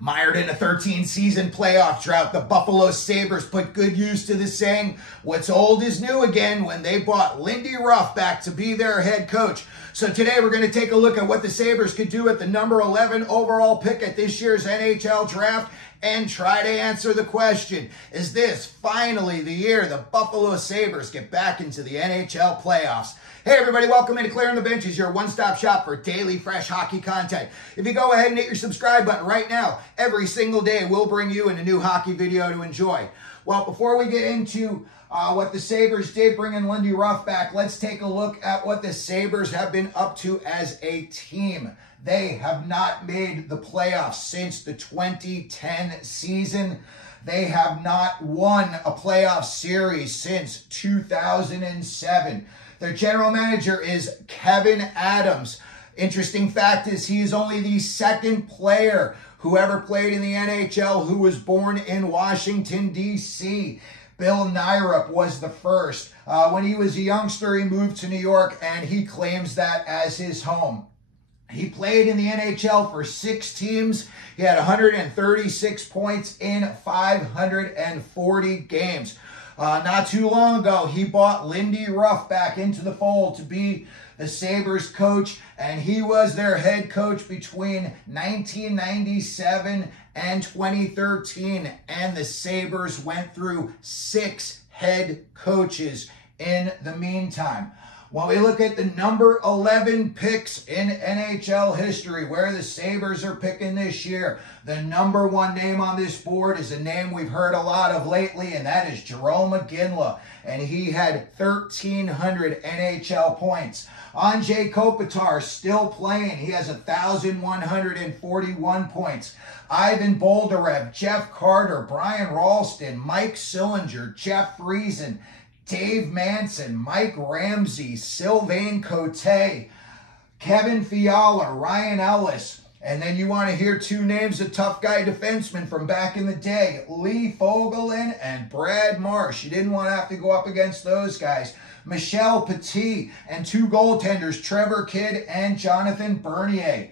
Mired in a 13-season playoff drought, the Buffalo Sabres put good use to the saying, what's old is new again, when they brought Lindy Ruff back to be their head coach. So today we're going to take a look at what the Sabres could do at the number 11 overall pick at this year's NHL Draft and try to answer the question, is this finally the year the Buffalo Sabres get back into the NHL Playoffs? Hey everybody, welcome into Clearing the Benches, your one-stop shop for daily fresh hockey content. If you go ahead and hit your subscribe button right now, every single day we'll bring you in a new hockey video to enjoy. Well, before we get into what the Sabres did bringing Lindy Ruff back, let's take a look at what the Sabres have been up to as a team. They have not made the playoffs since the 2010 season. They have not won a playoff series since 2007. Their general manager is Kevin Adams. Interesting fact is he is only the second player who ever played in the NHL who was born in Washington, D.C. Bill Nyrup was the first. When he was a youngster, he moved to New York, and he claims that as his home. He played in the NHL for 6 teams. He had 136 points in 540 games. Not too long ago, he brought Lindy Ruff back into the fold to be the Sabres coach, and he was their head coach between 1997 and 2013, and the Sabres went through 6 head coaches in the meantime. When we look at the number 11 picks in NHL history, where the Sabres are picking this year, the number 1 name on this board is a name we've heard a lot of lately, and that is Jarome Iginla, and he had 1,300 NHL points. Anze Kopitar still playing. He has 1,141 points. Ivan Boldarev, Jeff Carter, Brian Ralston, Mike Sillinger, Jeff Friesen, Dave Manson, Mike Ramsey, Sylvain Cote, Kevin Fiala, Ryan Ellis. And then you want to hear 2 names of tough guy defensemen from back in the day, Lee Fogelin and Brad Marsh. You didn't want to have to go up against those guys. Michel Petit and 2 goaltenders, Trevor Kidd and Jonathan Bernier.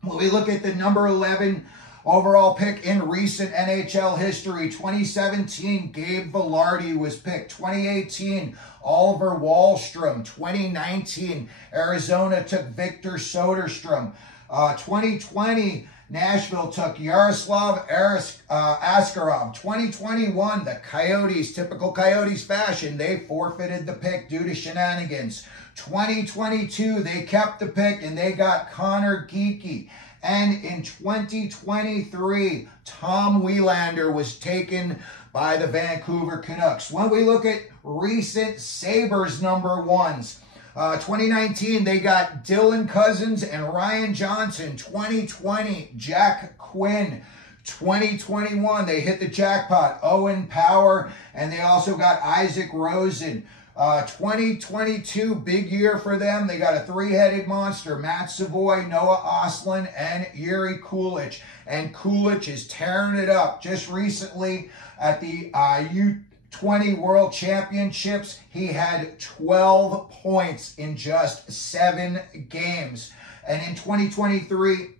When we look at the number 11 overall pick in recent NHL history, 2017, Gabe Vilardi was picked. 2018, Oliver Wahlstrom. 2019, Arizona took Victor Soderstrom. 2020, Nashville took Yaroslav Askarov. 2021, the Coyotes, typical Coyotes fashion, they forfeited the pick due to shenanigans. 2022, they kept the pick and they got Connor Geekie. And in 2023, Tom Wielander was taken by the Vancouver Canucks. When we look at recent Sabres number 1s, 2019, they got Dylan Cousins and Ryan Johnson. 2020, Jack Quinn. 2021, they hit the jackpot, Owen Power, and they also got Isaac Rosen. 2022, big year for them. They got a 3-headed monster, Matt Savoy, Noah Ostlund, and Yuri Kulich. And Kulich is tearing it up. Just recently at the U20 World Championships, he had 12 points in just 7 games. And in 2023,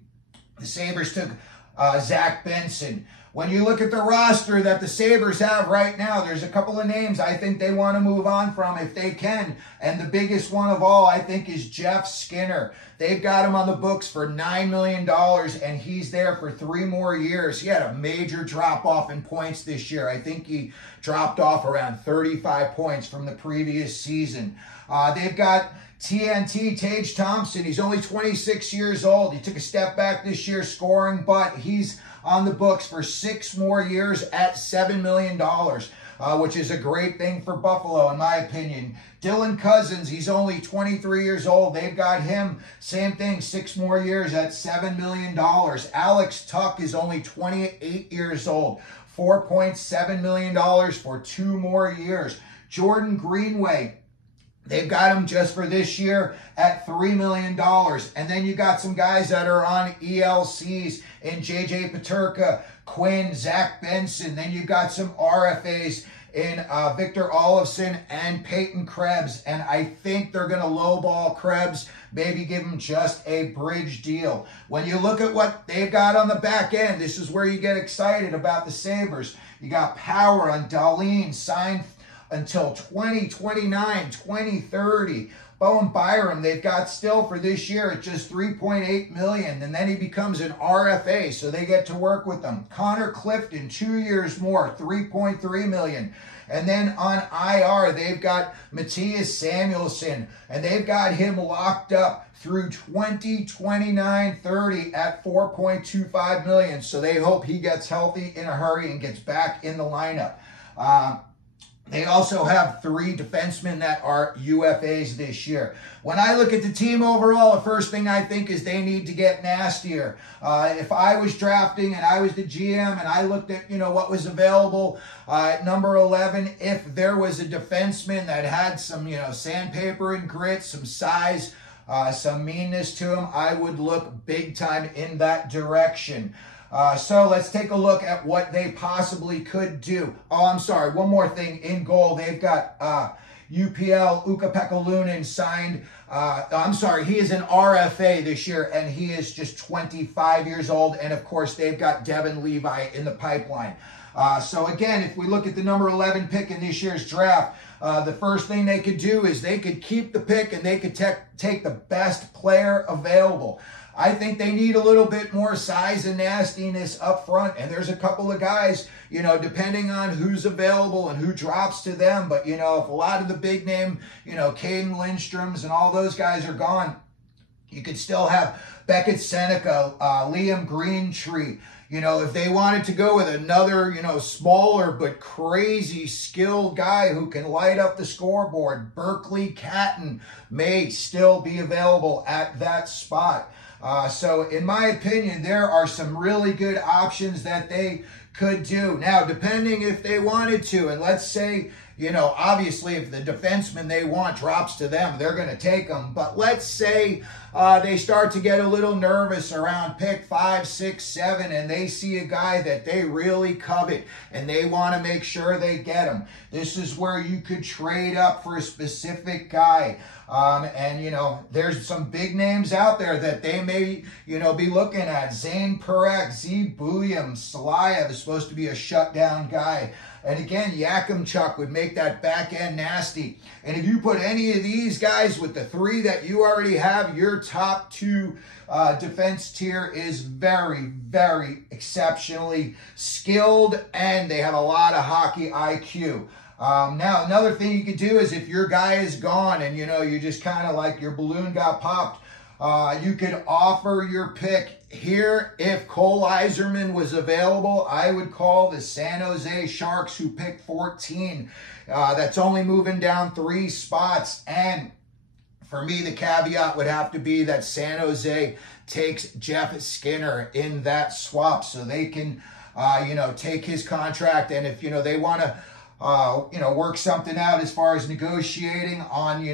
the Sabres took Zach Benson. When you look at the roster that the Sabres have right now, there's a couple of names I think they want to move on from if they can. And the biggest one of all, I think, is Jeff Skinner. They've got him on the books for $9 million, and he's there for 3 more years. He had a major drop-off in points this year. I think he dropped off around 35 points from the previous season. They've got TNT, Tage Thompson. He's only 26 years old. He took a step back this year scoring, but he's on the books for 6 more years at $7 million, which is a great thing for Buffalo, in my opinion. Dylan Cousins, he's only 23 years old. They've got him, same thing, 6 more years at $7 million. Alex Tuck is only 28 years old, $4.7 million for 2 more years. Jordan Greenway, they've got him just for this year at $3 million. And then you got some guys that are on ELCs in JJ Peterka, Quinn, Zach Benson. Then you got some RFAs in Victor Olofsson and Peyton Krebs, and I think they're going to lowball Krebs, maybe give him just a bridge deal. When you look at what they've got on the back end, this is where you get excited about the Sabres. You got power on Dahlin, signed until 2029, 2030. Bowen Byram, they've got still for this year at just $3.8 million, and then he becomes an RFA, so they get to work with them. Connor Clifton, 2 years more, $3.3 million. And then on IR, they've got Matthias Samuelsson, and they've got him locked up through 2029-30 at $4.25 million. So they hope he gets healthy in a hurry and gets back in the lineup. They also have 3 defensemen that are UFAs this year. When I look at the team overall, the first thing I think is they need to get nastier. If I was drafting and I was the GM and I looked at, what was available at number 11, if there was a defenseman that had some, sandpaper and grit, some size, some meanness to him, I would look big time in that direction. So let's take a look at what they possibly could do. Oh, I'm sorry. One more thing. In goal, they've got UPL Ukko-Pekka Lunin signed. I'm sorry. He is an RFA this year, and he is just 25 years old. And, of course, they've got Devin Levi in the pipeline. So, again, if we look at the number 11 pick in this year's draft, the first thing they could do is they could keep the pick and they could take the best player available. I think they need a little bit more size and nastiness up front. And there's a couple of guys, depending on who's available and who drops to them. But, if a lot of the big name, Caden Lindstrom's and all those guys are gone, you could still have Beckett Seneca, Liam Greentree. If they wanted to go with another, smaller but crazy skilled guy who can light up the scoreboard, Berkeley Catton may still be available at that spot. So in my opinion, there are some really good options that they could do. Now, depending if they wanted to, and let's say, obviously if the defenseman they want drops to them, they're going to take them. But let's say they start to get a little nervous around pick 5, 6, 7, and they see a guy that they really covet, and they want to make sure they get him. This is where you could trade up for a specific guy. There's some big names out there that they may, be looking at. Zayne, Parekh, Zeev, Buium, Salayev is supposed to be a shutdown guy. And again, Yakemchuk would make that back end nasty. And if you put any of these guys with the 3 that you already have, your top 2 defense tier is very, very exceptionally skilled, and they have a lot of hockey IQ. Now, another thing you could do is if your guy is gone and, you just kind of like your balloon got popped, you could offer your pick here. If Cole Yzerman was available, I would call the San Jose Sharks, who picked 14. That's only moving down 3 spots. And for me, the caveat would have to be that San Jose takes Jeff Skinner in that swap so they can, take his contract. And if, they want to, work something out as far as negotiating on,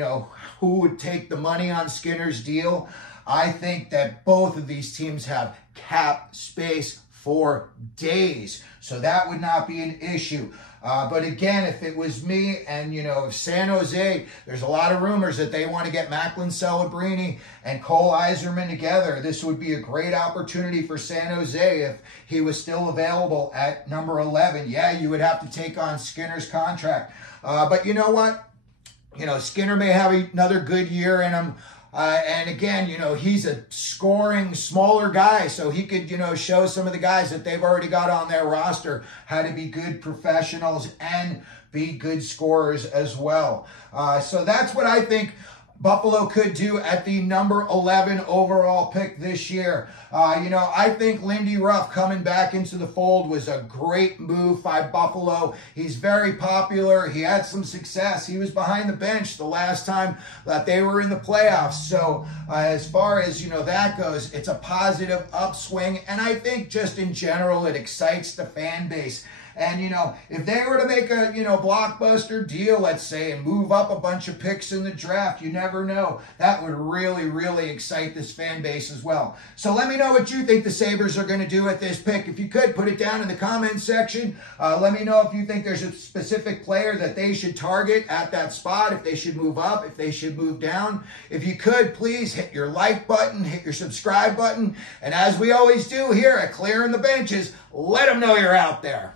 who would take the money on Skinner's deal, I think that both of these teams have cap space for days. So that would not be an issue. But again, if it was me and, if San Jose, there's a lot of rumors that they want to get Macklin Celebrini and Cole Yzerman together. This would be a great opportunity for San Jose if he was still available at number 11. Yeah, you would have to take on Skinner's contract. But you know what? Skinner may have another good year in him. And again, he's a scoring, smaller guy, so he could, show some of the guys that they've already got on their roster how to be good professionals and be good scorers as well. So that's what I think Buffalo could do at the number 11 overall pick this year. I think Lindy Ruff coming back into the fold was a great move by Buffalo. He's very popular. He had some success. He was behind the bench the last time that they were in the playoffs. So as far as, that goes, it's a positive upswing. And I think just in general, it excites the fan base. And, you know, if they were to make a, you know, blockbuster deal, let's say, and move up a bunch of picks in the draft, you never know. That would really, really excite this fan base as well. So let me know what you think the Sabres are going to do at this pick. If you could, put it down in the comments section. Let me know if you think there's a specific player that they should target at that spot, if they should move up, if they should move down. If you could, please hit your like button, hit your subscribe button, and as we always do here at Clearing the Benches, let them know you're out there.